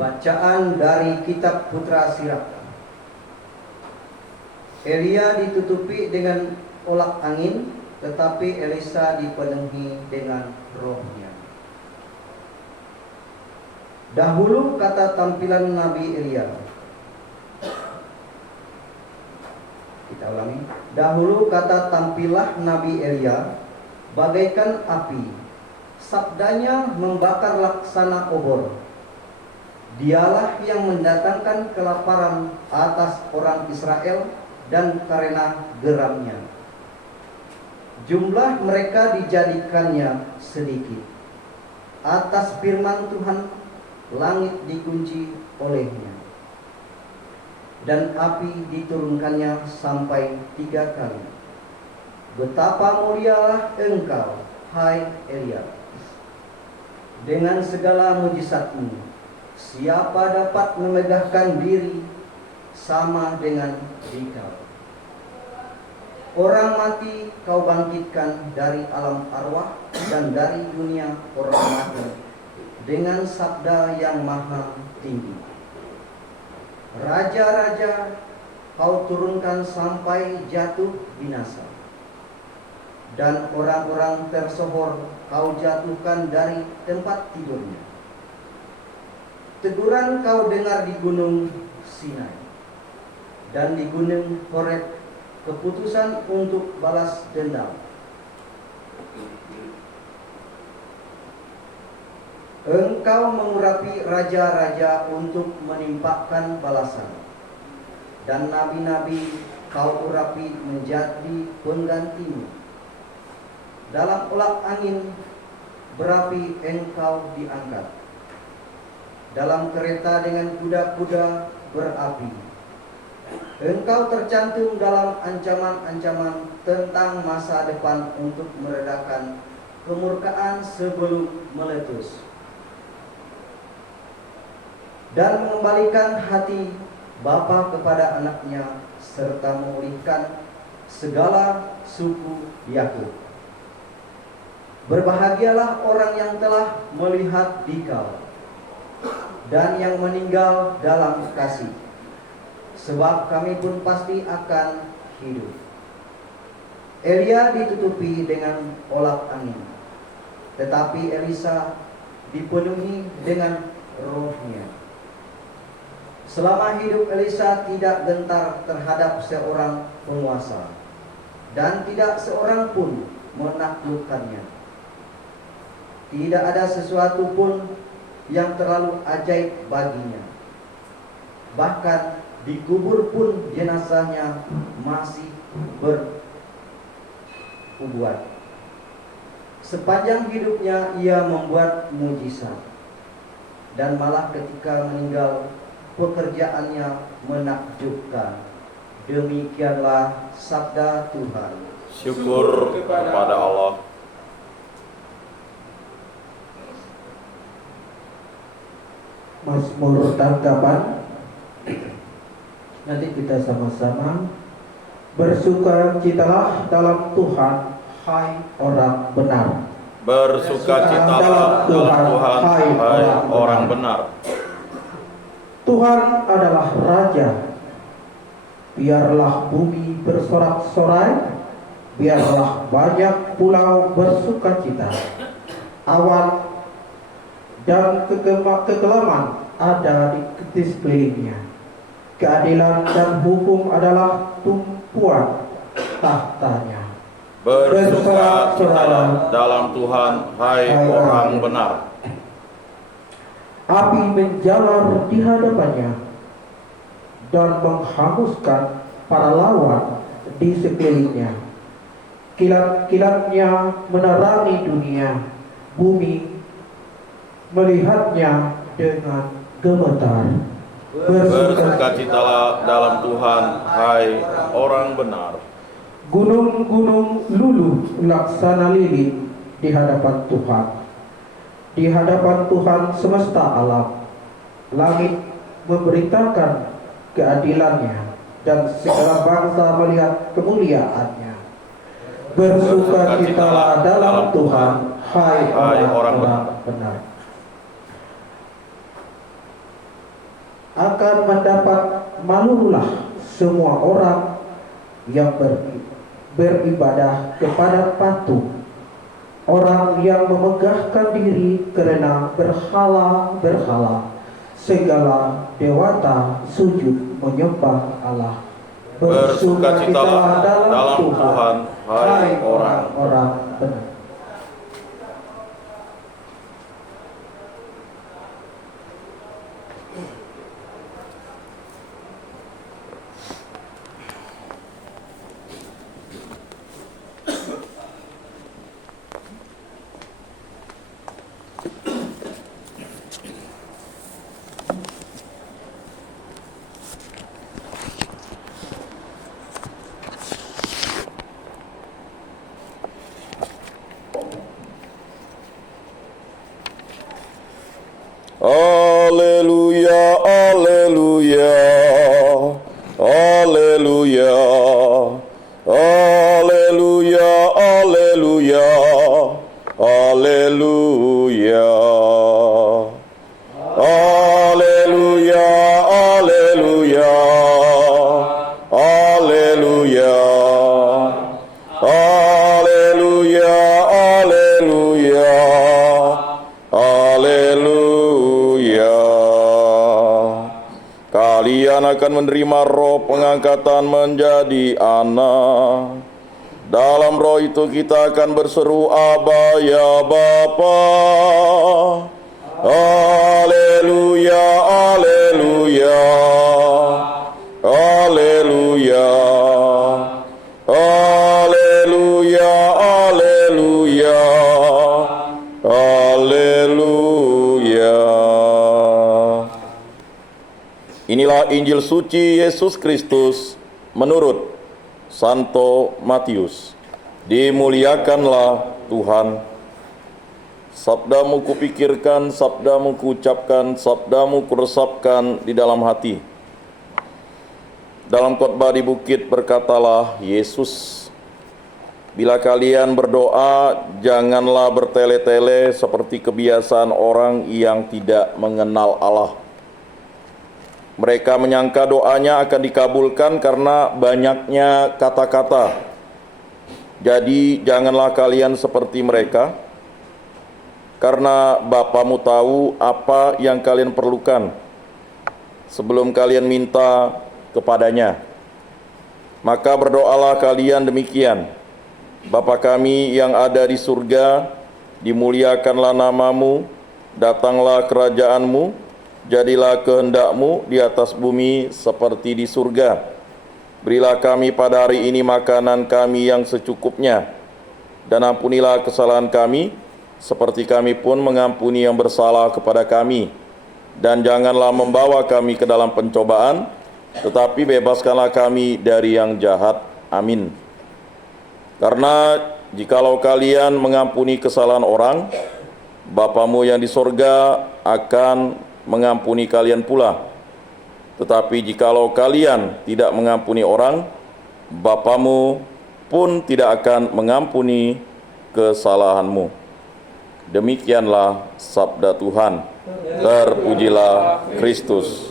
Bacaan dari kitab Putra Sirah. Elia ditutupi dengan olak angin, tetapi Elisa dipenuhi dengan rohnya. Dahulu kata tampilan Nabi Elia. Kita ulangi. Dahulu kata tampilah Nabi Elia bagaikan api. Sabdanya membakar laksana obor. Dialah yang mendatangkan kelaparan atas orang Israel dan karena geramnya jumlah mereka dijadikannya sedikit. Atas firman Tuhan langit dikunci olehnya, dan api diturunkannya sampai 3 kali. Betapa mulialah engkau, hai Elia, dengan segala mujizatmu. Siapa dapat memegahkan diri sama dengan dikau? Orang mati kau bangkitkan dari alam arwah dan dari dunia orang mati dengan sabda yang maha tinggi. Raja-raja kau turunkan sampai jatuh binasa, dan orang-orang tersohor kau jatuhkan dari tempat tidurnya. Teguran kau dengar di gunung Sinai dan di gunung Horeb, keputusan untuk balas dendam. Engkau mengurapi raja-raja untuk menimpakan balasan, dan nabi-nabi kau urapi menjadi penggantimu. Dalam olak angin berapi engkau diangkat, dalam kereta dengan kuda-kuda berapi. Engkau tercantum dalam ancaman-ancaman tentang masa depan untuk meredakan kemurkaan sebelum meletus, dan mengembalikan hati bapa kepada anaknya, serta memulihkan segala suku Yakub. Berbahagialah orang yang telah melihat dikau dan yang meninggal dalam kasih, sebab kami pun pasti akan hidup. Elia ditutupi dengan olak angin, tetapi Elisa dipenuhi dengan rohnya. Selama hidup Elisa tidak gentar terhadap seorang penguasa, dan tidak seorang pun menaklukkannya. Tidak ada sesuatu pun yang terlalu ajaib baginya. Bahkan dikubur pun jenazahnya masih berubuat. Sepanjang hidupnya ia membuat mujizat, dan malah ketika meninggal pekerjaannya menakjubkan. Demikianlah sabda Tuhan. Syukur kepada Allah. Mazmur tanggapan. Nanti kita sama-sama. Bersukacitalah dalam Tuhan, hai orang benar. Bersukacitalah dalam Tuhan, hai orang benar. Tuhan adalah Raja. Biarlah bumi bersorak-sorai, biarlah banyak pulau bersukacita. Awan dan kekelaman ada di sekelilingnya. Keadilan dan hukum adalah tumpuan tahtanya. Bersukacitalah dalam Tuhan, hai orang benar. Api menjalar di hadapannya dan menghanguskan para lawan di sekelilingnya. Kilat-kilatnya menerangi dunia, bumi melihatnya dengan gemetar. Bersukacitalah dalam Tuhan, hai orang benar. Gunung-gunung luluh laksana lilin di hadapan Tuhan. Di hadapan Tuhan semesta alam, langit memberitakan keadilannya, dan segala bangsa melihat kemuliaannya. Bersukacitalah dalam Tuhan, hai orang benar. akan mendapat malulah semua orang yang beribadah kepada patung, orang yang memegahkan diri karena berhala-berhala, segala dewata sujud menyembah Allah. Bersukacitalah dalam Tuhan, hai orang-orang benar. Haleluya, haleluya, haleluya, haleluya, haleluya, haleluya, haleluya, haleluya, haleluya, haleluya, haleluya, haleluya. Kalian akan menerima roh pengangkatan menjadi anak. Dalam roh itu kita akan berseru Aba ya Bapa. Haleluya, haleluya, haleluya, haleluya, haleluya, haleluya. Inilah Injil suci Yesus Kristus menurut Santo Matius. Dimuliakanlah Tuhan. Sabdamu kupikirkan, sabdamu kuucapkan, sabdamu kuresapkan di dalam hati. Dalam khotbah di bukit berkatalah Yesus, bila kalian berdoa, janganlah bertele-tele seperti kebiasaan orang yang tidak mengenal Allah. Mereka menyangka doanya akan dikabulkan karena banyaknya kata-kata. Jadi janganlah kalian seperti mereka, karena Bapamu tahu apa yang kalian perlukan sebelum kalian minta kepadanya. Maka berdoalah kalian demikian: Bapa kami yang ada di surga, dimuliakanlah namamu, datanglah kerajaanmu, jadilah kehendak-Mu di atas bumi seperti di surga. Berilah kami pada hari ini makanan kami yang secukupnya, dan ampunilah kesalahan kami, seperti kami pun mengampuni yang bersalah kepada kami. Dan janganlah membawa kami ke dalam pencobaan, tetapi bebaskanlah kami dari yang jahat. Amin. Karena jikalau kalian mengampuni kesalahan orang, Bapamu yang di sorga akan mengampuni kalian pula. Tetapi jikalau kalian tidak mengampuni orang, Bapamu pun tidak akan mengampuni kesalahanmu. Demikianlah sabda Tuhan. Terpujilah Kristus.